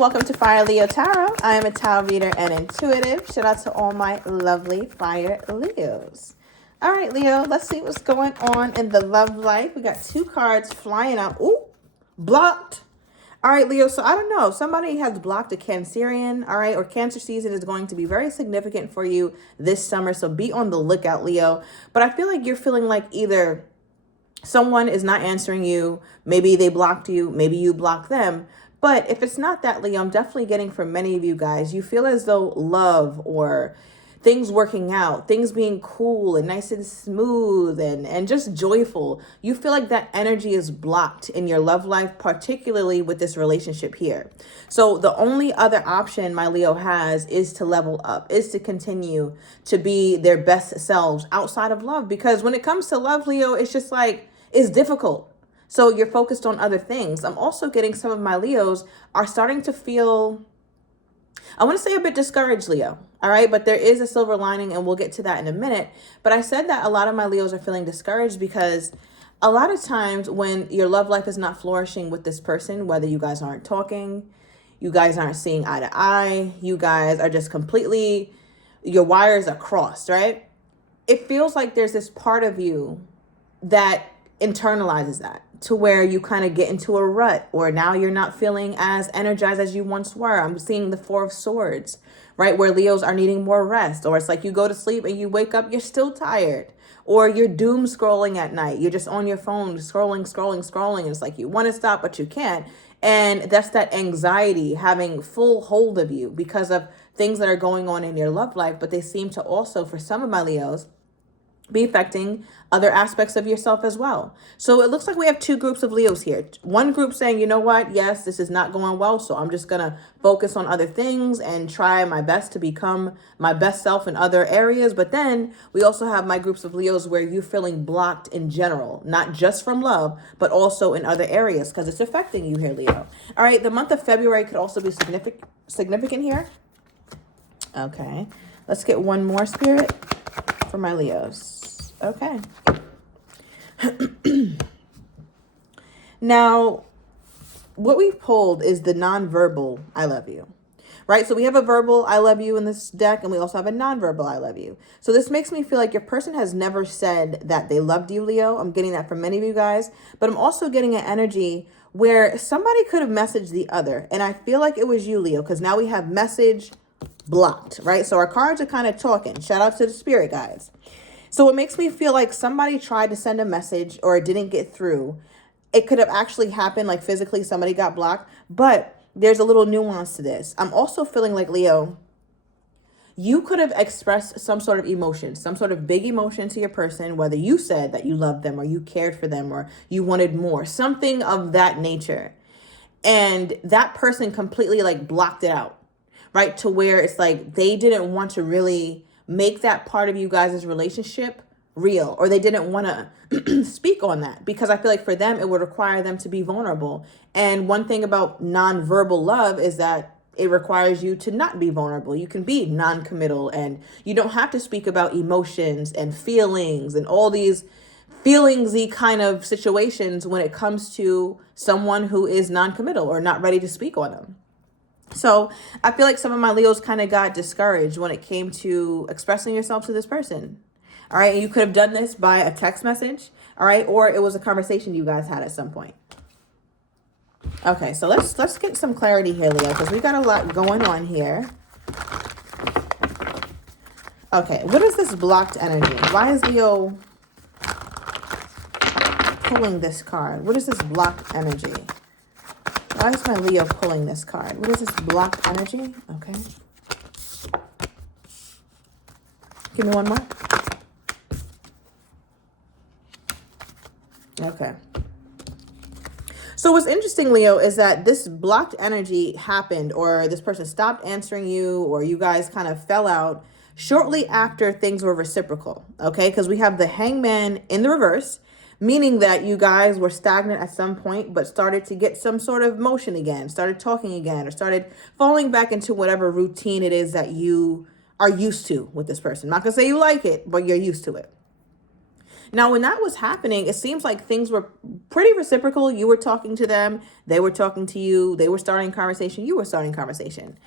Welcome to Fire Leo Tarot. I am a tarot reader and intuitive. Shout out to all my lovely Fire Leos. All right, Leo, let's see what's going on in the love life. We got two cards flying out. Ooh, blocked. All right, Leo, so I don't know. Somebody has blocked a Cancerian, all right, or Cancer season is going to be very significant for you this summer, so be on the lookout, Leo. But I feel like you're feeling like either someone is not answering you, maybe they blocked you, maybe you blocked them. But if it's not that, Leo, I'm definitely getting from many of you guys, you feel as though love or things working out, things being cool and nice and smooth and just joyful, you feel like that energy is blocked in your love life, particularly with this relationship here. So the only other option my Leo has is to level up, is to continue to be their best selves outside of love. Because when it comes to love, Leo, it's just like, it's difficult. So you're focused on other things. I'm also getting some of my Leos are starting to feel, I want to say a bit discouraged, Leo. All right. But there is a silver lining and we'll get to that in a minute. But I said that a lot of my Leos are feeling discouraged because a lot of times when your love life is not flourishing with this person, whether you guys aren't talking, you guys aren't seeing eye to eye, you guys are just completely, your wires are crossed, right? It feels like there's this part of you that internalizes that to where you kind of get into a rut, or now you're not feeling as energized as you once were. I'm seeing the Four of Swords, right? Where Leos are needing more rest, or it's like you go to sleep and you wake up, you're still tired, or you're doom scrolling at night. You're just on your phone, scrolling. It's like you want to stop, but you can't. And that's that anxiety having full hold of you because of things that are going on in your love life. But they seem to also, for some of my Leos, be affecting other aspects of yourself as well. So it looks like we have two groups of Leos here. One group saying, you know what? Yes, this is not going well. So I'm just going to focus on other things and try my best to become my best self in other areas. But then we also have my groups of Leos where you're feeling blocked in general, not just from love, but also in other areas because it's affecting you here, Leo. All right. The month of February could also be significant here. Okay. Let's get one more, Spirit, for my Leos. Okay. Now, what we've pulled is the nonverbal I love you, right? So we have a verbal I love you in this deck, and we also have a nonverbal I love you. So this makes me feel like your person has never said that they loved you, Leo. I'm getting that from many of you guys, but I'm also getting an energy where somebody could have messaged the other, and I feel like it was you, Leo, because now we have message blocked, right? So our cards are kind of talking. Shout out to the spirit guides. So it makes me feel like somebody tried to send a message or it didn't get through. It could have actually happened, like physically somebody got blocked, but there's a little nuance to this. I'm also feeling like, Leo, you could have expressed some sort of emotion, some sort of big emotion to your person, whether you said that you loved them or you cared for them or you wanted more, something of that nature. And that person completely like blocked it out, right? To where it's like they didn't want to really make that part of you guys' relationship real, or they didn't want to speak on that because I feel like for them, it would require them to be vulnerable. And one thing about nonverbal love is that it requires you to not be vulnerable. You can be non-committal and you don't have to speak about emotions and feelings and all these feelingsy kind of situations when it comes to someone who is non-committal or not ready to speak on them. So I feel like some of my Leos kind of got discouraged when it came to expressing yourself to this person. All right. And you could have done this by a text message. All right. Or it was a conversation you guys had at some point. Okay. So let's get some clarity here, Leo, because we got a lot going on here. Okay. What is this blocked energy? Why is Leo pulling this card? What is this blocked energy? Why is my Leo pulling this card? What is this blocked energy? Okay. Give me one more. Okay. So what's interesting, Leo, is that this blocked energy happened, or this person stopped answering you, or you guys kind of fell out shortly after things were reciprocal. Okay. Because we have the Hangman in the reverse, meaning that you guys were stagnant at some point, but started to get some sort of motion again, started talking again, or started falling back into whatever routine it is that you are used to with this person. I'm not going to say you like it, but you're used to it. Now, when that was happening, it seems like things were pretty reciprocal. You were talking to them, they were talking to you, they were starting conversation, you were starting conversation.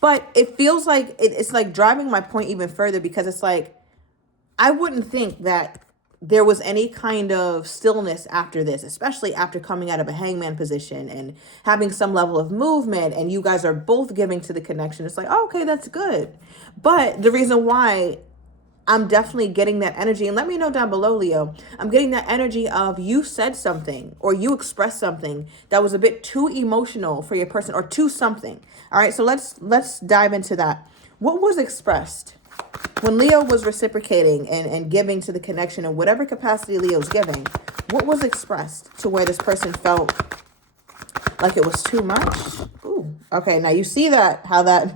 But it feels like it's like driving my point even further, because it's like, I wouldn't think that there was any kind of stillness after this, especially after coming out of a hangman position and having some level of movement, and you guys are both giving to the connection. It's like, oh, okay, that's good. But the reason why I'm definitely getting that energy, and let me know down below, Leo, I'm getting that energy of you said something or you expressed something that was a bit too emotional for your person, or too something. All right, so let's dive into that. What was expressed when Leo was reciprocating and giving to the connection in whatever capacity Leo's giving? What was expressed to where this person felt like it was too much? Ooh, okay, now you see that, how that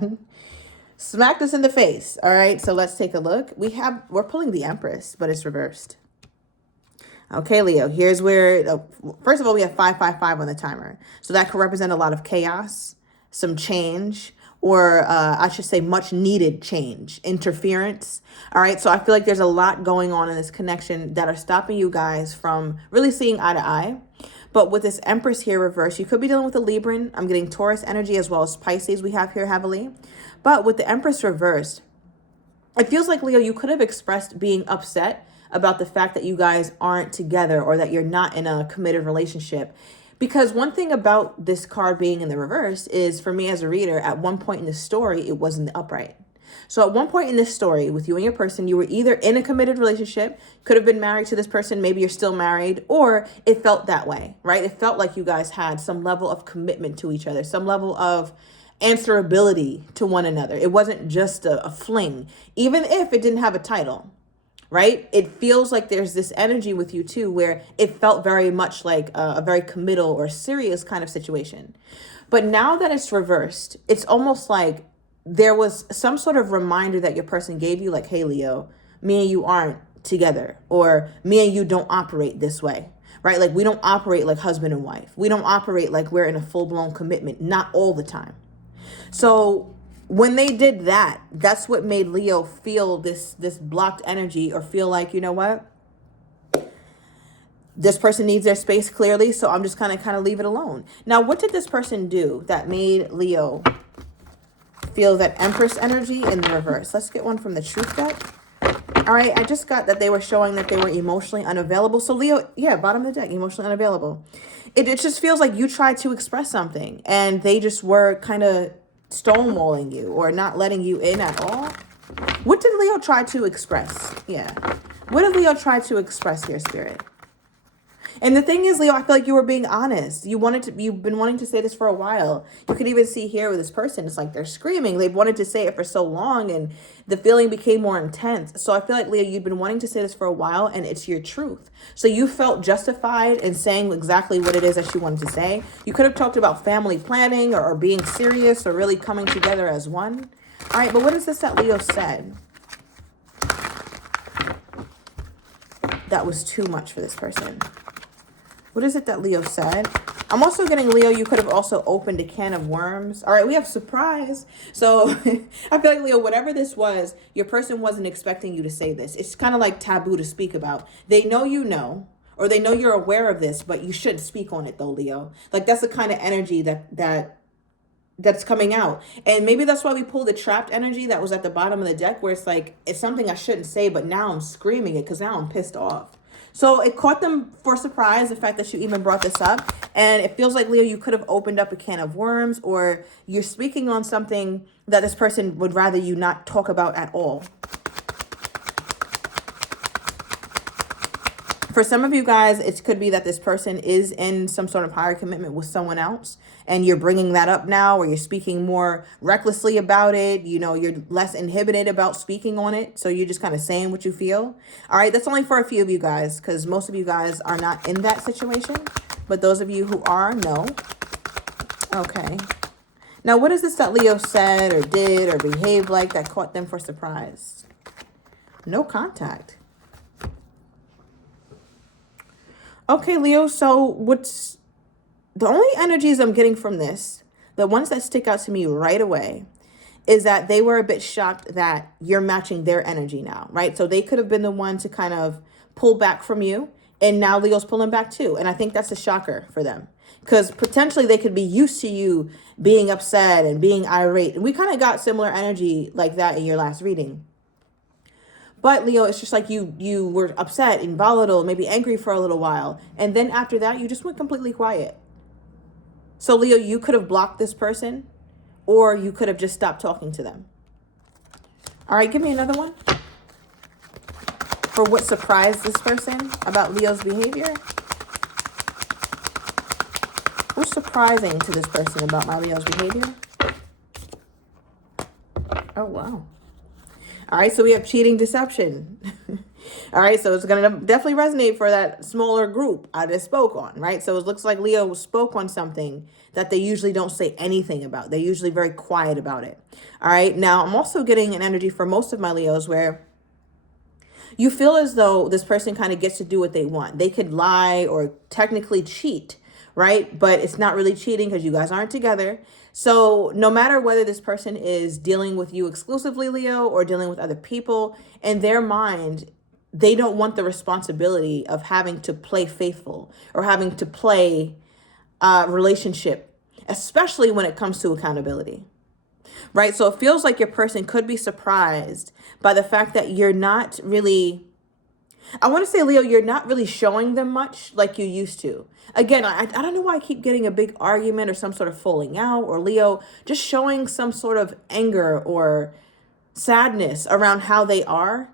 smacked us in the face. All right, so let's take a look. We're pulling the Empress, but it's reversed. Okay, Leo, here's where, first of all, we have 555 on the timer. So that could represent a lot of chaos, some change, or I should say much needed change, interference. All right, so I feel like there's a lot going on in this connection that are stopping you guys from really seeing eye to eye. But with this Empress here reversed, you could be dealing with a Libran. I'm getting Taurus energy as well as Pisces we have here heavily. But with the Empress reversed, it feels like, Leo, you could have expressed being upset about the fact that you guys aren't together, or that you're not in a committed relationship. Because one thing about this card being in the reverse is, for me as a reader, at one point in the story, it was in the upright. So at one point in this story with you and your person, you were either in a committed relationship, could have been married to this person, maybe you're still married, or it felt that way, right? It felt like you guys had some level of commitment to each other, some level of answerability to one another. It wasn't just a fling, even if it didn't have a title, right? It feels like there's this energy with you too, where it felt very much like a very committal or serious kind of situation. But now that it's reversed, it's almost like there was some sort of reminder that your person gave you, like, hey, Leo, me and you aren't together, or me and you don't operate this way, right? Like, we don't operate like husband and wife. We don't operate like we're in a full-blown commitment, not all the time. So when they did that, that's what made Leo feel this blocked energy, or feel like, you know what? This person needs their space clearly, so I'm just kind of leave it alone. Now, what did this person do that made Leo feel that Empress energy in the reverse? Let's get one from the Truth deck. All right, I just got that they were showing that they were emotionally unavailable. So Leo, yeah, bottom of the deck, emotionally unavailable. It just feels like you tried to express something and they just were kind of stonewalling you, or not letting you in at all. What did Leo try to express? Yeah. What did Leo try to express here, Spirit? And the thing is, Leo, I feel like you were being honest. You've been wanting to say this for a while. You could even see here with this person, it's like they're screaming. They've wanted to say it for so long, and the feeling became more intense. So I feel like, Leo, you've been wanting to say this for a while, and it's your truth. So you felt justified in saying exactly what it is that you wanted to say. You could have talked about family planning, or being serious, or really coming together as one. All right, but what is this that Leo said that was too much for this person? What is it that Leo said? I'm also getting, Leo, you could have also opened a can of worms. All right, we have surprise. So I feel like, Leo, whatever this was, your person wasn't expecting you to say this. It's kind of like taboo to speak about. They know you know, or they know you're aware of this, but you shouldn't speak on it though, Leo. Like, that's the kind of energy that's coming out. And maybe that's why we pulled the trapped energy that was at the bottom of the deck, where it's like, it's something I shouldn't say, but now I'm screaming it because now I'm pissed off. So it caught them for surprise, the fact that you even brought this up. And it feels like, Leo, you could have opened up a can of worms, or you're speaking on something that this person would rather you not talk about at all. For some of you guys, it could be that this person is in some sort of higher commitment with someone else, and you're bringing that up now, or you're speaking more recklessly about it. You know, you're less inhibited about speaking on it, so you're just kind of saying what you feel. All right, that's only for a few of you guys, because most of you guys are not in that situation, but those of you who are, know. Okay. Now, what is this that Leo said or did or behaved like that caught them for surprise? No contact. Okay, Leo, so what's the only energies I'm getting from this, the ones that stick out to me right away, is that they were a bit shocked that you're matching their energy now, right? So they could have been the one to kind of pull back from you. And now Leo's pulling back too. And I think that's a shocker for them. Because potentially they could be used to you being upset and being irate. And we kind of got similar energy like that in your last reading. But Leo, it's just like you were upset and volatile, maybe angry for a little while. And then after that, you just went completely quiet. So Leo, you could have blocked this person, or you could have just stopped talking to them. All right, give me another one. For what surprised this person about Leo's behavior? What's surprising to this person about my Leo's behavior? Oh, wow. All right, so we have cheating, deception. All right, so it's going to definitely resonate for that smaller group I just spoke on, right? So it looks like Leo spoke on something that they usually don't say anything about. They're usually very quiet about it. All right, now I'm also getting an energy for most of my Leos where you feel as though this person kind of gets to do what they want. They could lie or technically cheat, right? But it's not really cheating because you guys aren't together. So no matter whether this person is dealing with you exclusively, Leo, or dealing with other people, in their mind, they don't want the responsibility of having to play faithful or having to play relationship, especially when it comes to accountability, right? So it feels like your person could be surprised by the fact that you're not really, I want to say, Leo, you're not really showing them much like you used to. Again, I don't know why I keep getting a big argument or some sort of falling out, or Leo just showing some sort of anger or sadness around how they are.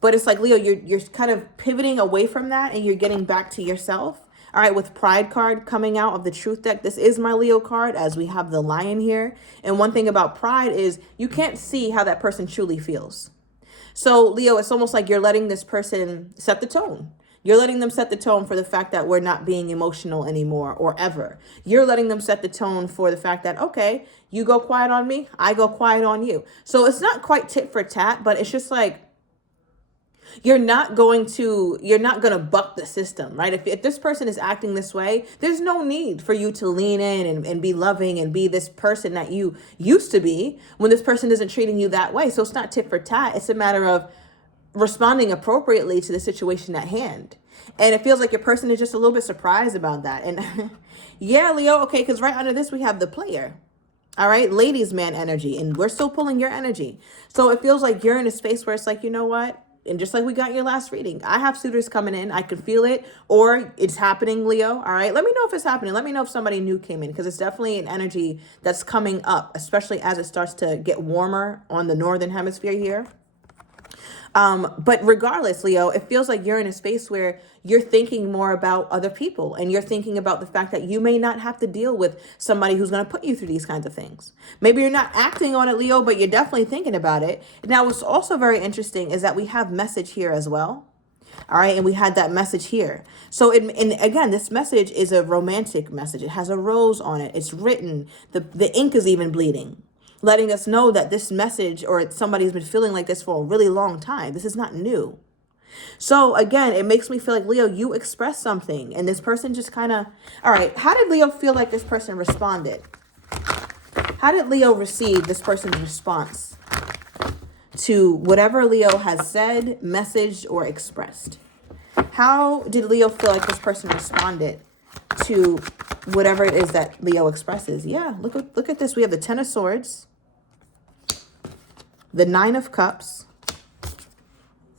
But it's like, Leo, you're kind of pivoting away from that and you're getting back to yourself. All right, with Pride card coming out of the Truth deck, this is my Leo card as we have the Lion here. And one thing about Pride is you can't see how that person truly feels. So Leo, it's almost like you're letting this person set the tone. You're letting them set the tone for the fact that we're not being emotional anymore or ever. You're letting them set the tone for the fact that, okay, you go quiet on me, I go quiet on you. So it's not quite tit for tat, but it's just like, you're not going to buck the system, right? If this person is acting this way, there's no need for you to lean in and be loving and be this person that you used to be when this person isn't treating you that way. So it's not tit for tat. It's a matter of responding appropriately to the situation at hand. And it feels like your person is just a little bit surprised about that. And yeah, Leo, okay, because right under this we have the Player. All right, ladies man energy, and we're still pulling your energy. So it feels like you're in a space where it's like, you know what? And just like we got your last reading, I have suitors coming in. I can feel it, or it's happening, Leo. All right, let me know if it's happening. Let me know if somebody new came in, because it's definitely an energy that's coming up, especially as it starts to get warmer on the northern hemisphere here. But regardless, Leo, it feels like you're in a space where you're thinking more about other people, and you're thinking about the fact that you may not have to deal with somebody who's going to put you through these kinds of things. Maybe you're not acting on it, Leo, but you're definitely thinking about it. Now, what's also very interesting is that we have message here as well. All right. And we had that message here. So, and again, this message is a romantic message. It has a rose on it. It's written. The ink is even bleeding, letting us know that this message, or somebody's been feeling like this for a really long time. This is not new. So again, it makes me feel like, Leo, you expressed something and this person just kind of, all right, how did Leo feel like this person responded? How did Leo receive this person's response to whatever Leo has said, messaged, or expressed? How did Leo feel like this person responded to whatever it is that Leo expresses? Yeah, look at this. We have the Ten of Swords, the Nine of Cups,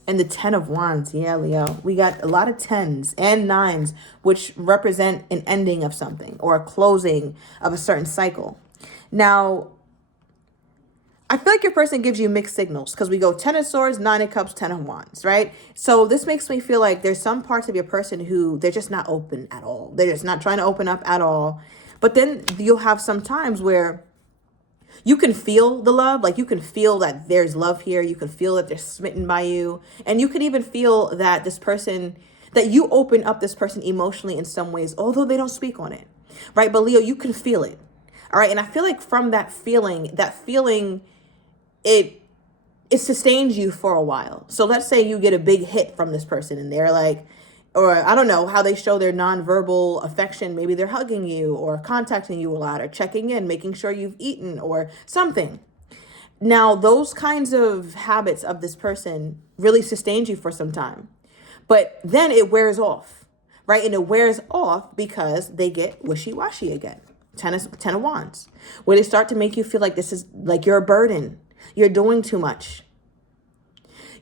and the Ten of Wands. Yeah, Leo. We got a lot of tens and nines, which represent an ending of something or a closing of a certain cycle. Now, I feel like your person gives you mixed signals, because we go Ten of Swords, Nine of Cups, Ten of Wands, right? So this makes me feel like there's some parts of your person who they're just not open at all. They're just not trying to open up at all. But then you'll have some times where you can feel the love, like you can feel that there's love here. You can feel that they're smitten by you. And you can even feel that this person, that you open up this person emotionally in some ways, although they don't speak on it, right? But Leo, you can feel it. All right. And I feel like from that feeling, it sustains you for a while. So let's say you get a big hit from this person and they're like, or I don't know how they show their nonverbal affection. Maybe they're hugging you or contacting you a lot or checking in, making sure you've eaten or something. Now, those kinds of habits of this person really sustained you for some time. But then it wears off, right? And it wears off because they get wishy-washy again. Ten of Wands, where they start to make you feel like this is like you're a burden. You're doing too much.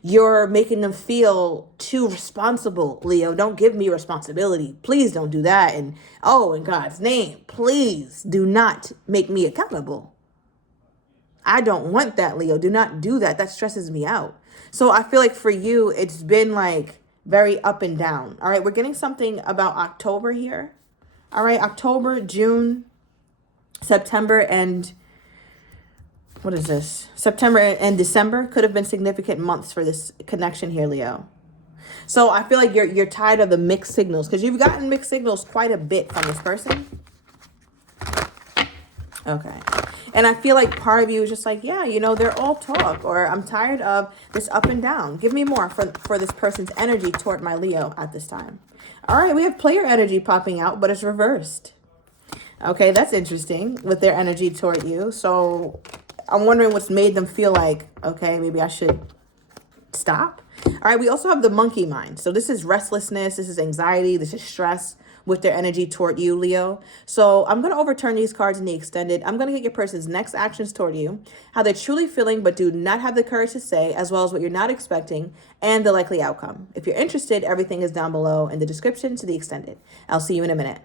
You're making them feel too responsible, Leo. Don't give me responsibility. Please don't do that. And in God's name, please do not make me accountable. I don't want that, Leo. Do not do that. That stresses me out. So I feel like for you, it's been like very up and down. All right, we're getting something about October here. All right, October, June, September, and what is this? September and December could have been significant months for this connection here, Leo. So I feel like you're tired of the mixed signals because you've gotten mixed signals quite a bit from this person. Okay. And I feel like part of you is just like, yeah, they're all talk, or I'm tired of this up and down. Give me more for this person's energy toward my Leo at this time. All right, we have player energy popping out, but it's reversed. Okay, that's interesting with their energy toward you. So I'm wondering what's made them feel like, okay, maybe I should stop. All right, we also have the monkey mind. So this is restlessness, this is anxiety, this is stress with their energy toward you, Leo. So I'm going to overturn these cards in the extended. I'm going to get your person's next actions toward you, how they're truly feeling but do not have the courage to say, as well as what you're not expecting, and the likely outcome. If you're interested, everything is down below in the description to the extended. I'll see you in a minute.